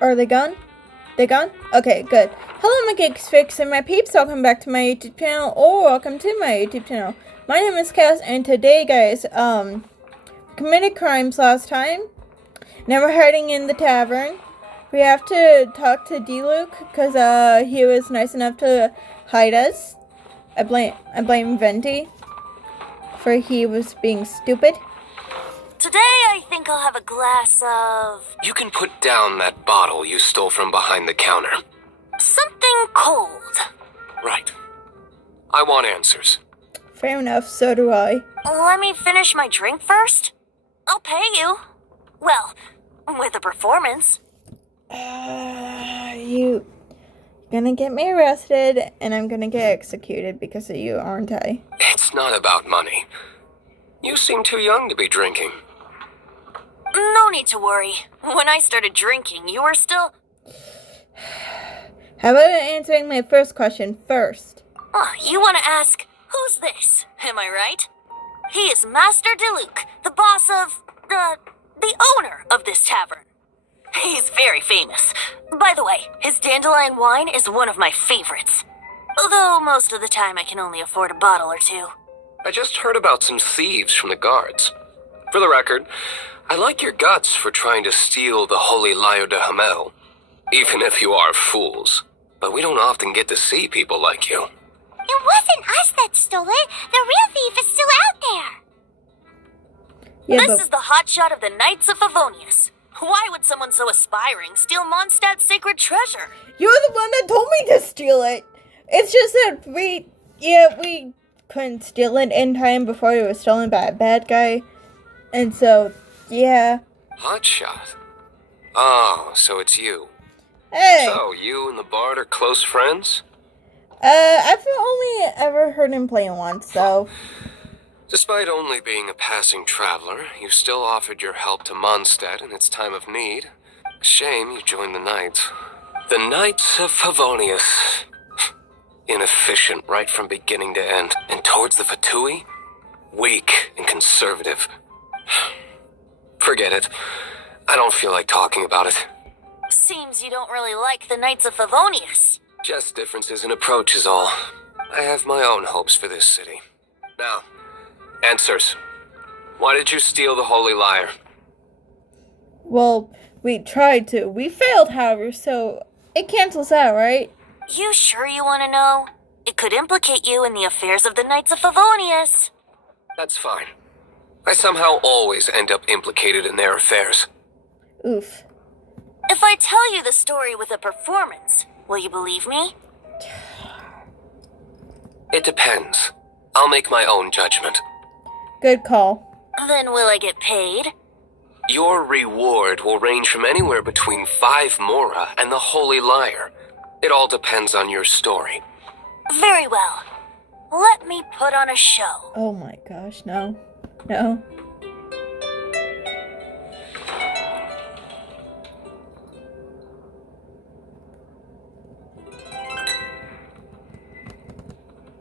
Are they gone? They gone? Okay, good. Hello, my Geeks Fix and my peeps. Welcome back to my YouTube channel, or welcome to my YouTube channel. My name is Cass, and today, guys, committed crimes last time. Now we're hiding in the tavern. We have to talk to D-Luke, because, he was nice enough to hide us. I blame Venti, for he was being stupid. Today I think I'll have a glass of... You can put down that bottle you stole from behind the counter. something cold. Right. I want answers. Fair enough, so do I. Let me finish my drink first. I'll pay you. Well, with a performance. You gonna get me arrested, and I'm gonna get executed because of you, aren't I? It's not about money. You seem too young to be drinking. No need to worry. When I started drinking, you were still... How about answering my first question first? Oh, you want to ask, who's this? Am I right? He is Master DeLuke, the boss of... the owner of this tavern. He's very famous. By the way, his dandelion wine is one of my favorites. Although most of the time I can only afford a bottle or two. I just heard about some thieves from the guards. For the record, I like your guts for trying to steal the Holy Lyre de Hamel. Even if you are fools. But we don't often get to see people like you. It wasn't us that stole it. The real thief is still out there. Yeah, This is the hotshot of the Knights of Favonius. Why would someone so aspiring steal Mondstadt's sacred treasure? you're the one that told me to steal it. It's just that we couldn't steal it in time before it was stolen by a bad guy. And so, yeah. Hotshot? Oh, so it's you. Hey! So, you and the Bard are close friends? I've only ever heard him play once, so... Despite only being a passing traveler, you still offered your help to Mondstadt in its time of need. Shame you joined the Knights. The Knights of Favonius. Inefficient right from beginning to end. And towards the Fatui? Weak and conservative. Forget it. I don't feel like talking about it. Seems you don't really like the Knights of Favonius. Just differences in approach is all. I have my own hopes for this city. Now, answers. Why did you steal the Holy Lyre? Well, we tried to. We failed, however, so it cancels out, right? You sure you want to know? It could implicate you in the affairs of the Knights of Favonius. That's fine. I somehow always end up implicated in their affairs. Oof. If I tell you the story with a performance, will you believe me? It depends. I'll make my own judgment. Good call. Then will I get paid? Your reward will range from anywhere between 5 mora and the Holy Lyre. It all depends on your story. Very well. Let me put on a show. Oh my gosh, no. No.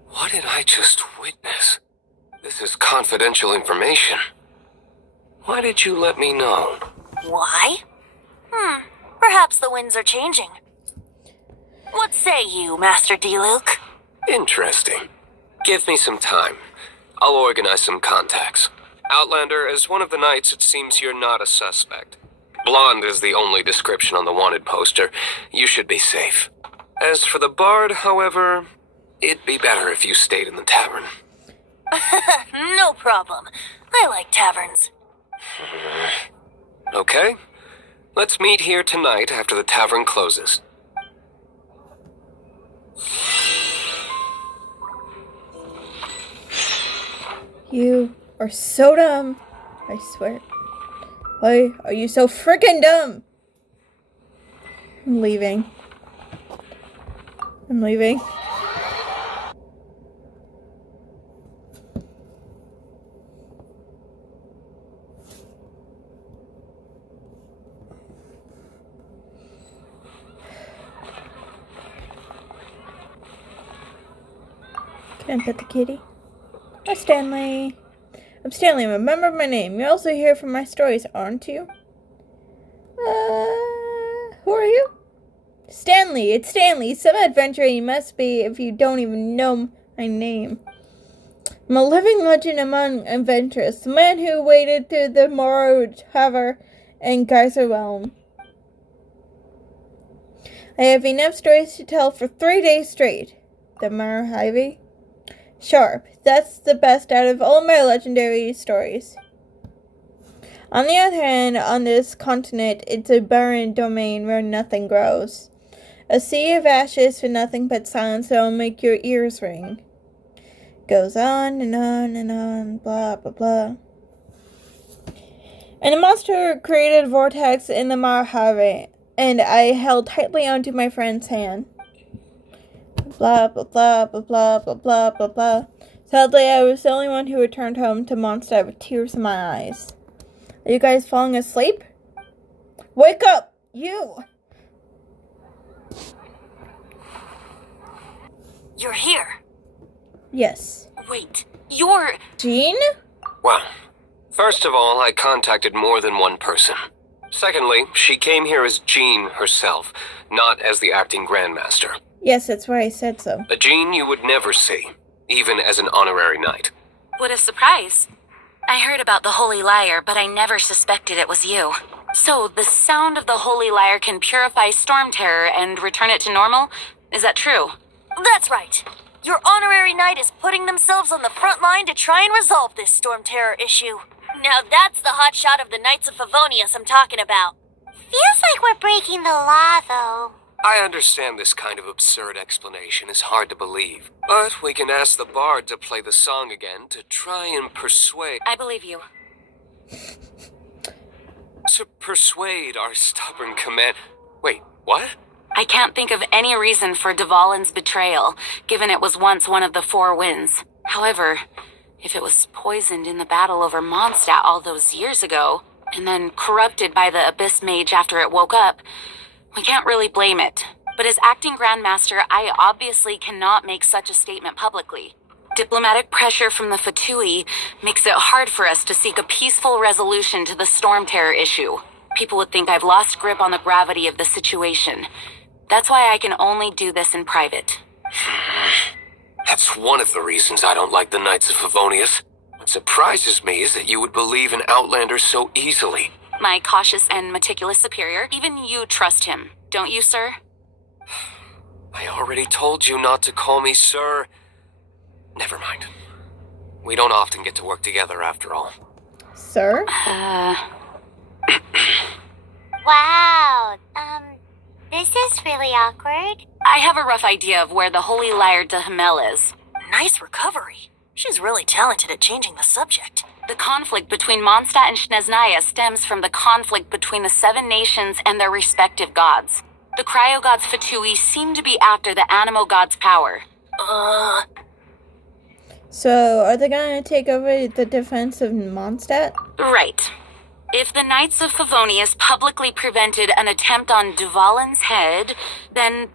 What did I just witness? This is confidential information. Why did you let me know? Why? Perhaps the winds are changing. What say you, Master DeLuke? Interesting. Give me some time. I'll organize some contacts. Outlander, as one of the knights, it seems you're not a suspect. Blonde is the only description on the wanted poster. You should be safe. As for the Bard, however, it'd be better if you stayed in the tavern. No problem. I like taverns. Okay. Let's meet here tonight after the tavern closes. You are so dumb. I swear. Why are you so freaking dumb? I'm leaving. I'm leaving. Can I pet the kitty? Hi, Stanley. I'm Stanley. Remember my name. You're also here for my stories, aren't you? Who are Stanley. It's Stanley. Some adventurer you must be if you don't even know my name. I'm a living legend among adventurers. The man who waded through the Morrow Tower and Geyser Realm. I have enough stories to tell for 3 days straight. The Marhive? Sharp. That's the best out of all my legendary stories. On the other hand, on this continent, it's a barren domain where nothing grows. A sea of ashes with nothing but silence that will make your ears ring. Goes on and on and on, blah, blah, blah. And the monster created a vortex in the Marhive, and I held tightly onto my friend's hand. Blah, blah, blah, blah, blah, blah, blah, blah, blah. Sadly, I was the only one who returned home to Mondstadt with tears in my eyes. Are you guys falling asleep? Wake up! You! You're here. Yes. Wait, you're... Jean? Well, first of all, I contacted more than one person. Secondly, she came here as Jean herself, not as the acting Grandmaster. Yes, that's why I said so. A Jean you would never see, even as an honorary knight. What a surprise. I heard about the Holy Lyre, but I never suspected it was you. So, the sound of the Holy Lyre can purify Storm Terror and return it to normal? Is that true? That's right. Your honorary knight is putting themselves on the front line to try and resolve this Storm Terror issue. Now that's the hot shot of the Knights of Favonius I'm talking about. Feels like we're breaking the law, though. I understand this kind of absurd explanation is hard to believe, but we can ask the bard to play the song again to try and persuade... I believe you. To persuade our stubborn command... Wait, what? I can't think of any reason for Dvalin's betrayal, given it was once one of the Four Winds. However, if it was poisoned in the battle over Mondstadt all those years ago, and then corrupted by the Abyss Mage after it woke up, we can't really blame it. But as acting Grandmaster, I obviously cannot make such a statement publicly. Diplomatic pressure from the Fatui makes it hard for us to seek a peaceful resolution to the Storm Terror issue. People would think I've lost grip on the gravity of the situation. That's why I can only do this in private. That's one of the reasons I don't like the Knights of Favonius. What surprises me is that you would believe in Outlander so easily. My cautious and meticulous superior, even you trust him, don't you, sir? I already told you not to call me sir. Never mind. We don't often get to work together after all. Sir? Wow, this is really awkward. I have a rough idea of where the Holy Lyre de Hamel is. Nice recovery. She's really talented at changing the subject. The conflict between Mondstadt and Snezhnaya stems from the conflict between the Seven Nations and their respective gods. The Cryogods Fatui seem to be after the Animo God's power. So, are they gonna take over the defense of Mondstadt? Right. If the Knights of Favonius publicly prevented an attempt on Dvalin's head, then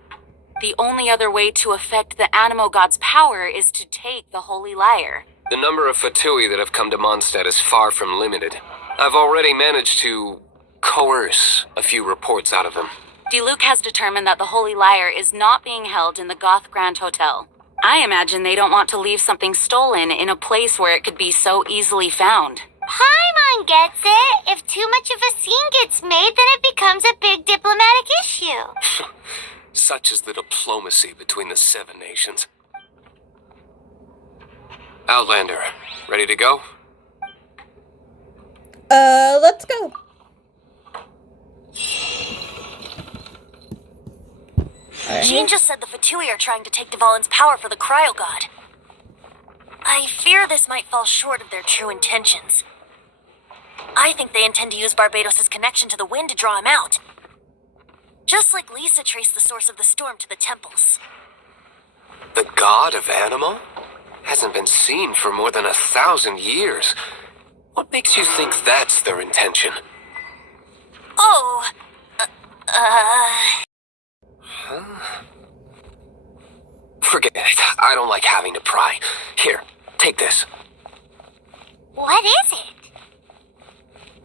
the only other way to affect the Animo God's power is to take the Holy Lyre. The number of Fatui that have come to Mondstadt is far from limited. I've already managed to coerce a few reports out of them. Diluc has determined that the Holy Lyre is not being held in the Goth Grand Hotel. I imagine they don't want to leave something stolen in a place where it could be so easily found. Paimon gets it. If too much of a scene gets made, then it becomes a big diplomatic issue. Such is the diplomacy between the Seven Nations. Outlander, ready to go? Let's go. Jean just said the Fatui are trying to take Dvalin's power for the Cryogod. I fear this might fall short of their true intentions. I think they intend to use Barbados' connection to the wind to draw him out. Just like Lisa traced the source of the storm to the temples. The god of Animo? Hasn't been seen for more than 1,000 years. What makes you think that's their intention? Oh, Forget it. I don't like having to pry. Here, take this. What is it?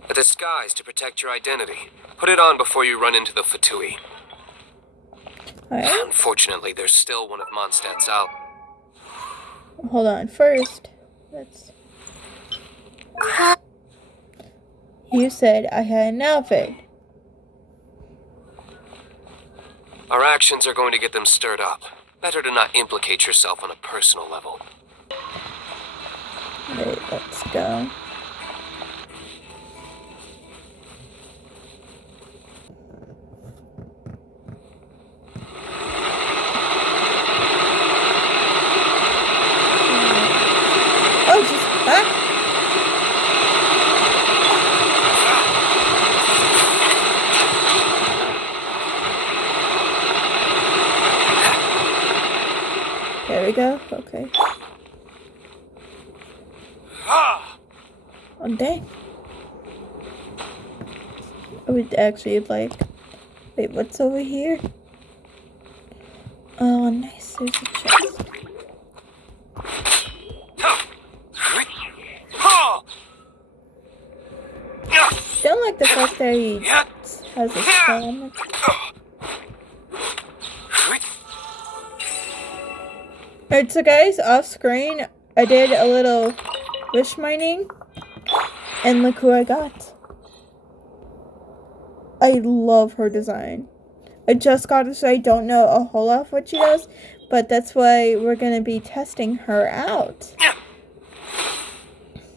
A disguise to protect your identity. Put it on before you run into the Fatui. Alright. Unfortunately, there's still one of Mondstadt's out. Hold on. First, let's. You said I had an outfit. Our actions are going to get them stirred up. Better to not implicate yourself on a personal level. Wait, let's go. Oh, just ah. There we go. Okay. Oh, dang. I would actually like. Wait, what's over here? Oh, nice. There's a chest. Don't like the fact that he has a spell on it. Alright, so guys, off screen, I did a little wish mining, and look who I got. I love her design. I just got her, so I don't know a whole lot of what she does, but that's why we're going to be testing her out.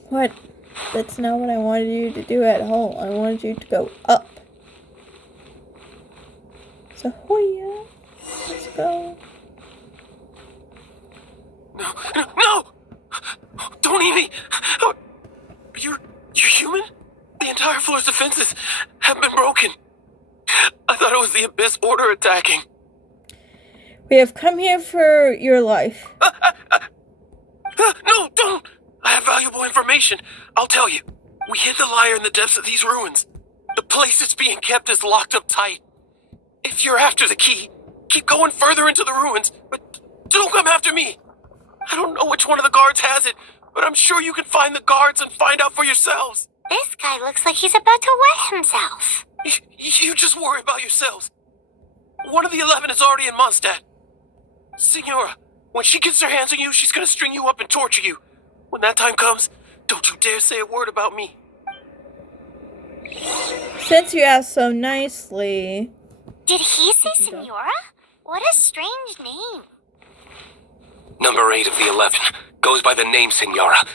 What? That's not what I wanted you to do at home. I wanted you to go up. So, hoya. Let's go. No! Don't eat me! You're human? The entire floor's defenses have been broken. I thought it was the Abyss Order attacking. We have come here for your life. No, don't! I have valuable information. I'll tell you. We hid the lyre in the depths of these ruins. The place it's being kept is locked up tight. If you're after the key, keep going further into the ruins, but don't come after me. I don't know which one of the guards has it, but I'm sure you can find the guards and find out for yourselves. This guy looks like he's about to wet himself. You just worry about yourselves. One of the 11 is already in Mondstadt. Signora, when she gets her hands on you, she's gonna string you up and torture you. When that time comes, don't you dare say a word about me. Since you asked so nicely. Did he say Signora? What a strange name. Number 8 of the 11 goes by the name Signora.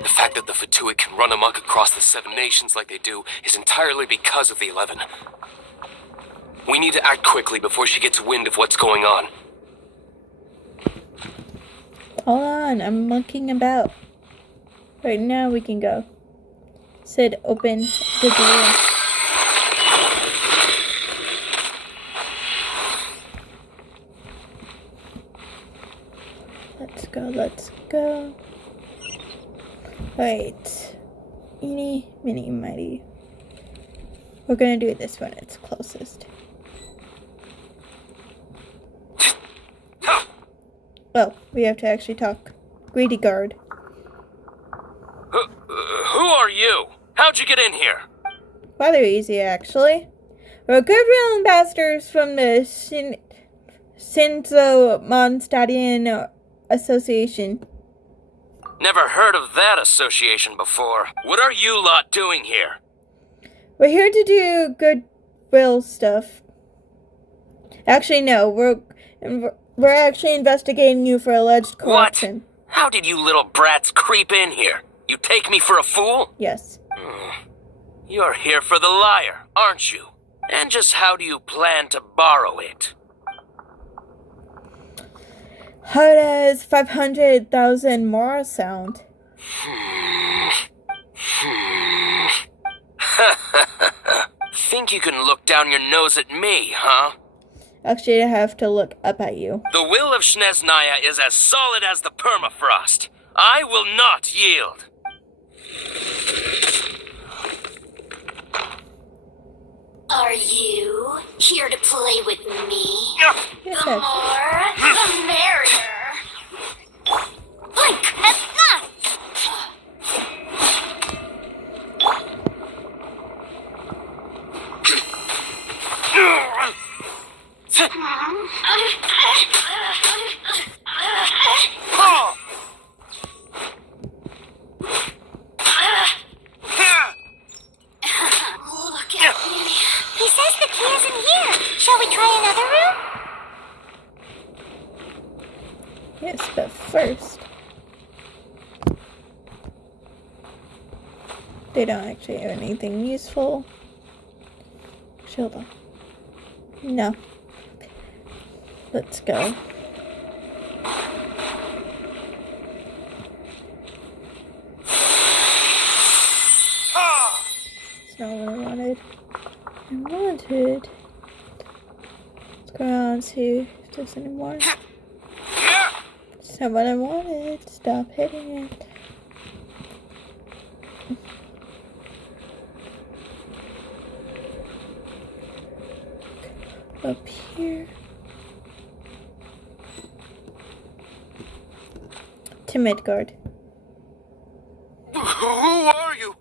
The fact that the Fatuit can run amok across the 7 nations like they do is entirely because of the 11. We need to act quickly before she gets wind of what's going on. Hold on, I'm looking about. Right now we can go. Sid, open the door. Let's go, let's go. Wait. Eeny, mini, mighty. We're gonna do this when it's closest. Well, we have to actually talk. Greedy guard. Who are you? How'd you get in here? Rather easy, actually. We're goodwill ambassadors from the Shinzo Mondstadtian Association. Never heard of that association before. What are you lot doing here? We're here to do goodwill stuff. Actually, no. We're actually investigating you for alleged corruption. What? How did you little brats creep in here? You take me for a fool? Yes. You're here for the lyre, aren't you? And just how do you plan to borrow it? How does 500,000 more sound? Think you can look down your nose at me, huh? Actually, I have to look up at you. The will of Snezhnaya is as solid as the permafrost. I will not yield. Are you here to play with me? Yes, The yes. more, the merrier. Blink! He says the key is in here. Shall we try another room? Yes, but first, they don't actually have anything useful. Hold on. No. Let's go. It's not what I wanted. Let's go around and see if there's any more. It's not what I wanted. Stop hitting it. Up here. To Midgard. Who are you?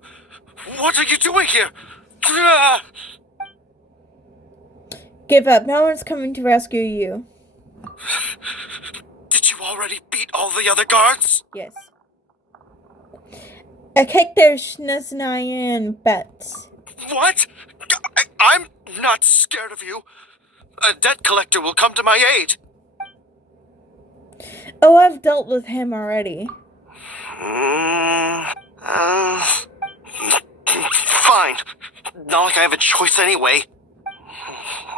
What are you doing here? Give up. No one's coming to rescue you. Did you already beat all the other guards? Yes. I kicked their Schneznayan bets. What? I'm not scared of you. A debt collector will come to my aid. Oh, I've dealt with him already. Fine. Not like I have a choice anyway.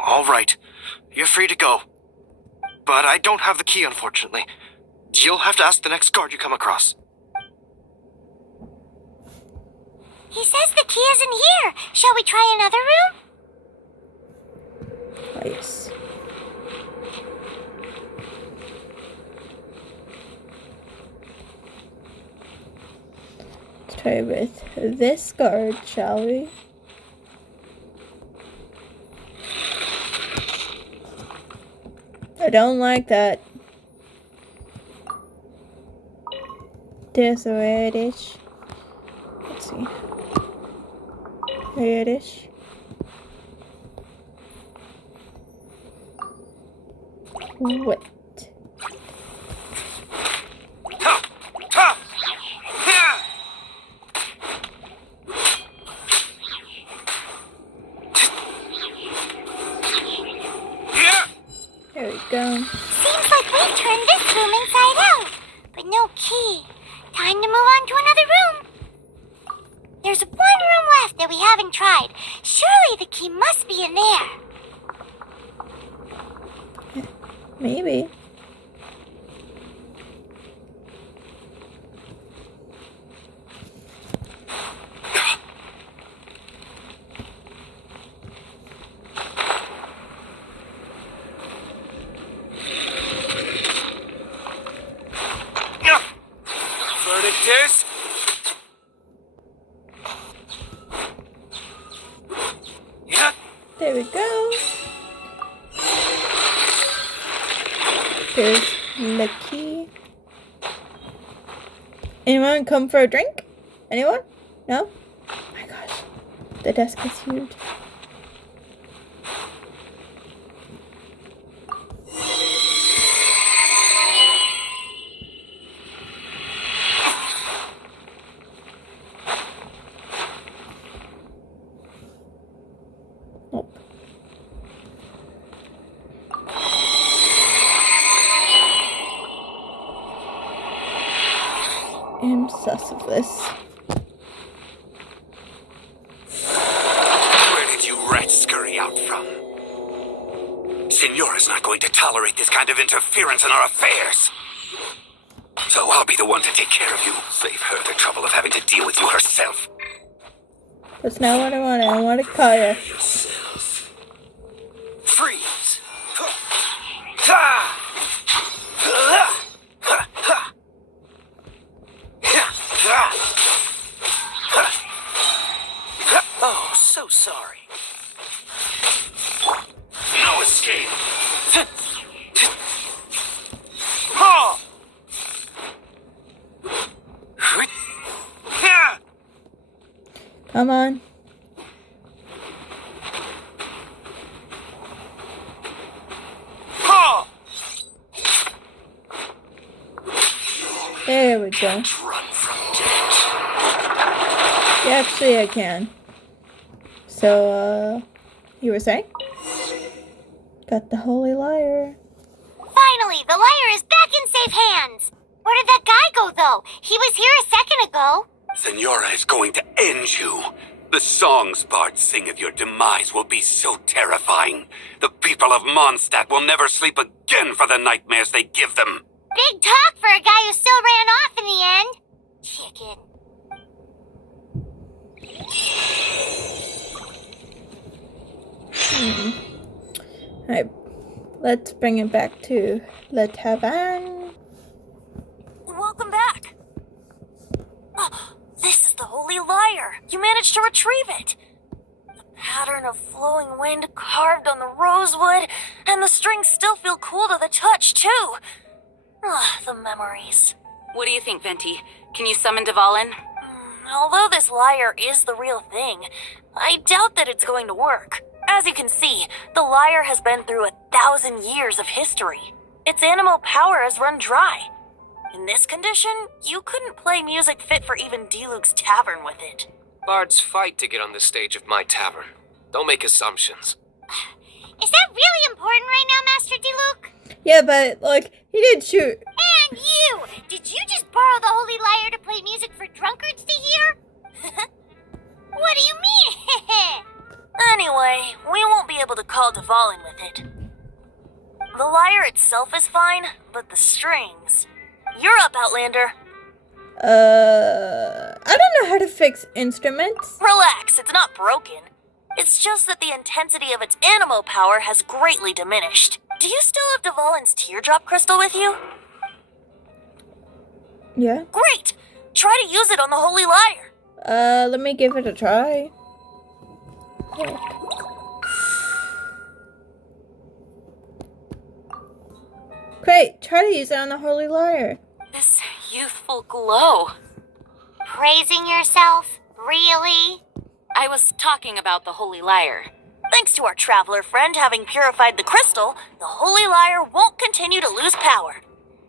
All right. You're free to go. But I don't have the key, unfortunately. You'll have to ask the next guard you come across. He says the key is in here. Shall we try another room? Oh, yes. Let's try with this guard, shall we? I don't like that. There's a reddish. Let's see. Reddish. Wet. There we go. Seems like we've turned this room inside out, but no key. Time to move on to another room. There's one room left that we haven't tried. Surely the key must be in there. Maybe. Verdict is... Yeah. There we go. There's the key. Anyone come for a drink? Anyone? No? Oh my gosh. The desk is huge. Nope. I'm sus of this. Where did you rats scurry out from? Signora's not going to tolerate this kind of interference in our affairs. So I'll be the one to take care of you. Save her the trouble of having to deal with you herself. That's not what I wanted. I want to call you. Freeze! Oh, so sorry. No escape! Come on. we go. Can't run from death. Yeah, actually I can. So, you were saying? Got the Holy Liar. Finally, the liar is back in safe hands. Where did that guy go, though? He was here a second ago. Senora is going to end you. The songs bards sing of your demise will be so terrifying. The people of Mondstadt will never sleep again for the nightmares they give them. Big talk for a guy who still ran off in the end. Chicken. Alright, let's bring it back to Le Tavern. Welcome back. This is the Holy Lyre. You managed to retrieve it. The pattern of flowing wind carved on the rosewood, and the strings still feel cool to the touch, too. The memories. What do you think, Venti? Can you summon Dvalin? Although this lyre is the real thing, I doubt that it's going to work. As you can see, the lyre has been through 1,000 years of history. Its animal power has run dry. In this condition, you couldn't play music fit for even Diluc's tavern with it. Bards fight to get on the stage of my tavern. Don't make assumptions. Is that really important right now, Master Diluc? Yeah, but, like, he did shoot. And you! Did you just borrow the Holy Lyre to play music for drunkards to hear? What do you mean? Anyway, we won't be able to call Dvalin with it. The lyre itself is fine, but the strings... You're up, Outlander. I don't know how to fix instruments. Relax, it's not broken. It's just that the intensity of its animal power has greatly diminished. Do you still have Dvalin's teardrop crystal with you? Yeah. Great! Try to use it on the Holy Lyre. Let me give it a try. Great, try to use it on the Holy Lyre. This youthful glow. Praising yourself? Really? I was talking about the Holy Lyre. Thanks to our traveler friend having purified the crystal, the Holy Lyre won't continue to lose power.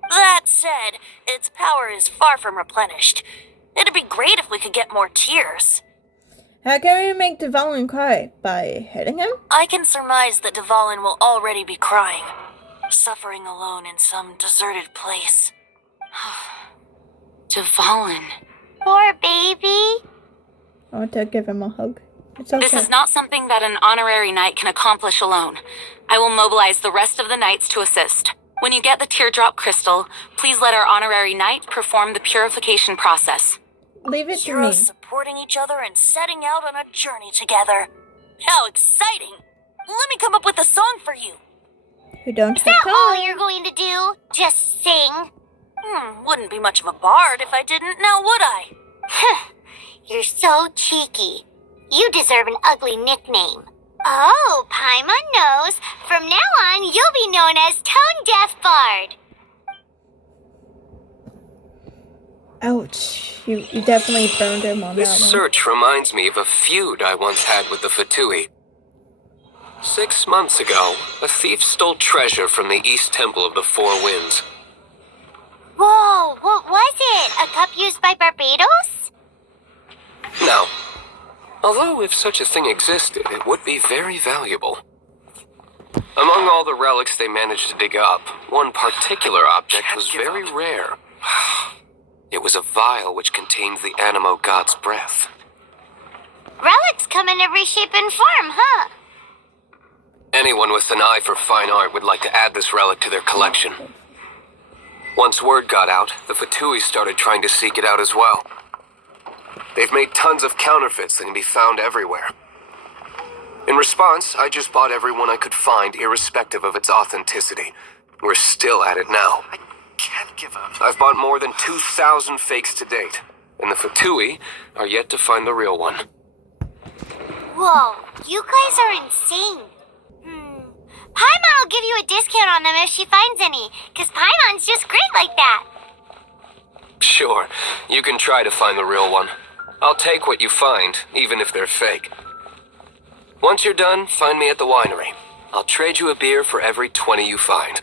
That said, its power is far from replenished. It'd be great if we could get more tears. How can we make Dvalin cry? By hitting him? I can surmise that Dvalin will already be crying, suffering alone in some deserted place. Dvalin. Poor baby. I want to give him a hug. It's okay. This is not something that an honorary knight can accomplish alone. I will mobilize the rest of the knights to assist. When you get the teardrop crystal, please let our honorary knight perform the purification process. Leave it to me. Heroes supporting each other and setting out on a journey together. How exciting! Let me come up with a song for you. We don't Is have that all time. you're going to do? Just sing? Wouldn't be much of a bard if I didn't, now would I? You're so cheeky. You deserve an ugly nickname. Oh, Paimon knows. From now on, you'll be known as Tone Deaf Bard. Ouch. You definitely burned him on This that one. search reminds me of a feud I once had with the Fatui. 6 months ago, a thief stole treasure from the East Temple of the Four Winds. Whoa, what was it? A cup used by Barbados? Now, although if such a thing existed, it would be very valuable. Among all the relics they managed to dig up, one particular object was very rare. It was a vial which contained the Animo god's breath. Relics come in every shape and form, huh? Anyone with an eye for fine art would like to add this relic to their collection. Once word got out, the Fatui started trying to seek it out as well. They've made tons of counterfeits that can be found everywhere. In response, I just bought every one I could find, irrespective of its authenticity. We're still at it now. I can't give up. I've bought more than 2,000 fakes to date, and the Fatui are yet to find the real one. Whoa, you guys are insane. Paimon will give you a discount on them if she finds any, because Paimon's just great like that. Sure, you can try to find the real one. I'll take what you find, even if they're fake. Once you're done, find me at the winery. I'll trade you a beer for every 20 you find.